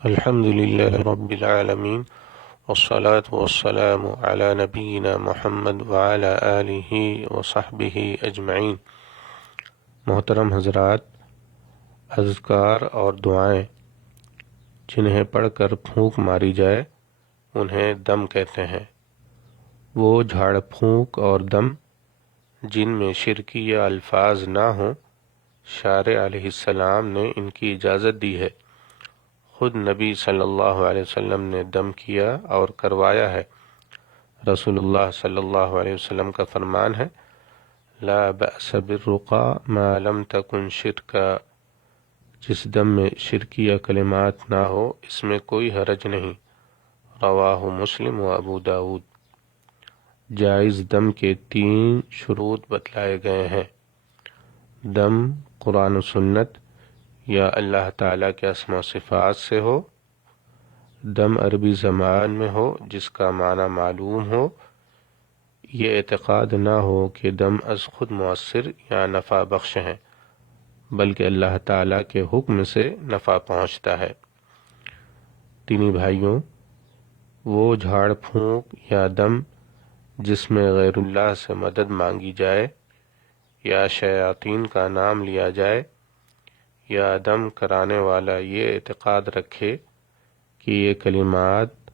الحمد لله رب العالمين والصلاة والسلام على نبينا محمد وعلى آله وصحبه اجمعین۔ محترم حضرات، اذکار اور دعائیں جنہیں پڑھ کر پھونک ماری جائے انہیں دم کہتے ہیں۔ وہ جھاڑ پھونک اور دم جن میں شرکیہ الفاظ نہ ہوں، شارع علیہ السلام نے ان کی اجازت دی ہے۔ خود نبی صلی اللہ علیہ وسلم نے دم کیا اور کروایا ہے۔ رسول اللہ صلی اللہ علیہ وسلم کا فرمان ہے، لا بأس بالرقا ما لم تکن شرکا، جس دم میں شرکیہ کلمات نہ ہو اس میں کوئی حرج نہیں۔ رواہ مسلم و ابو داود۔ جائز دم کے 3 شروط بتلائے گئے ہیں۔ دم قرآن و سنت یا اللہ تعالیٰ کے اسماء و صفات سے ہو، دم عربی زبان میں ہو جس کا معنی معلوم ہو، یہ اعتقاد نہ ہو کہ دم از خود مؤثر یا نفع بخش ہیں بلکہ اللہ تعالیٰ کے حکم سے نفع پہنچتا ہے۔ دینی بھائیوں، وہ جھاڑ پھونک یا دم جس میں غیر اللہ سے مدد مانگی جائے یا شیاطین کا نام لیا جائے، یا دم کرانے والا یہ اعتقاد رکھے کہ یہ کلمات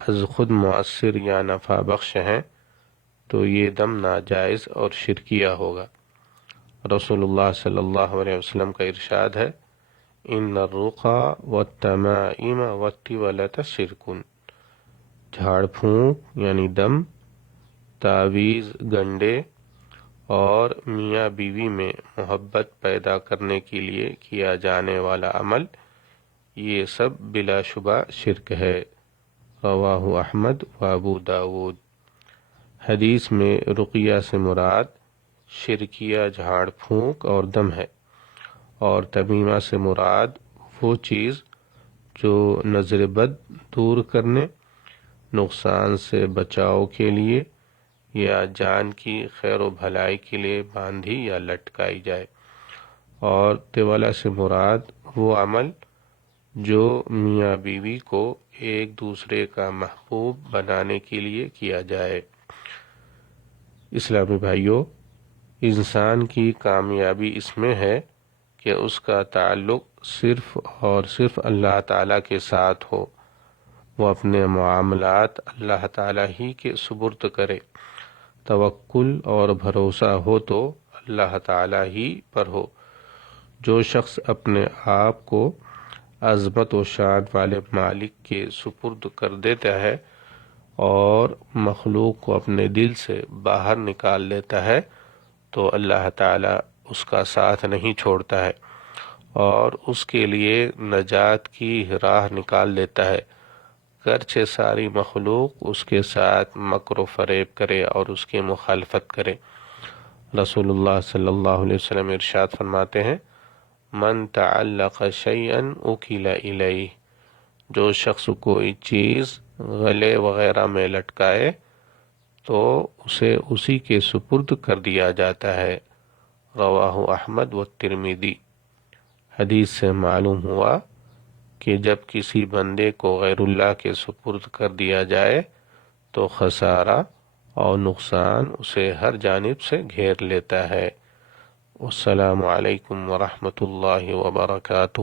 از خود مؤثر یا نفع بخش ہیں، تو یہ دم ناجائز اور شرکیہ ہوگا۔ رسول اللہ صلی اللہ علیہ وسلم کا ارشاد ہے، ان الرقا والتمائم والطولة شرک۔ جھاڑ پھونک یعنی دم، تعویذ، گنڈے اور میاں بیوی میں محبت پیدا کرنے کے لیے کیا جانے والا عمل، یہ سب بلا شبہ شرک ہے۔ رواہ احمد و ابو داود۔ حدیث میں رقیہ سے مراد شرکیہ جھاڑ پھونک اور دم ہے، اور تمیمہ سے مراد وہ چیز جو نظر بد دور کرنے، نقصان سے بچاؤ کے لیے یا جان کی خیر و بھلائی کے لیے باندھی یا لٹکائی جائے، اور طولہ سے مراد وہ عمل جو میاں بیوی کو ایک دوسرے کا محبوب بنانے کے لیے کیا جائے۔ اسلامی بھائیوں، انسان کی کامیابی اس میں ہے کہ اس کا تعلق صرف اور صرف اللہ تعالیٰ کے ساتھ ہو، وہ اپنے معاملات اللہ تعالیٰ ہی کے سپرد کرے، توکل اور بھروسہ ہو تو اللہ تعالیٰ ہی پر ہو۔ جو شخص اپنے آپ کو عظمت و شان والے مالک کے سپرد کر دیتا ہے اور مخلوق کو اپنے دل سے باہر نکال دیتا ہے تو اللہ تعالیٰ اس کا ساتھ نہیں چھوڑتا ہے اور اس کے لیے نجات کی راہ نکال دیتا ہے، گرچہ ساری مخلوق اس کے ساتھ مکر و فریب کرے اور اس کی مخالفت کرے۔ رسول اللہ صلی اللہ علیہ وسلم ارشاد فرماتے ہیں، من تعلق شیئا اکل الیہ، جو شخص کوئی چیز گلے وغیرہ میں لٹکائے تو اسے اسی کے سپرد کر دیا جاتا ہے۔ رواہ احمد و ترمذی۔ حدیث سے معلوم ہوا کہ جب کسی بندے کو غیر اللہ کے سپرد کر دیا جائے تو خسارہ اور نقصان اسے ہر جانب سے گھیر لیتا ہے۔ السلام علیکم ورحمۃ اللہ وبرکاتہ۔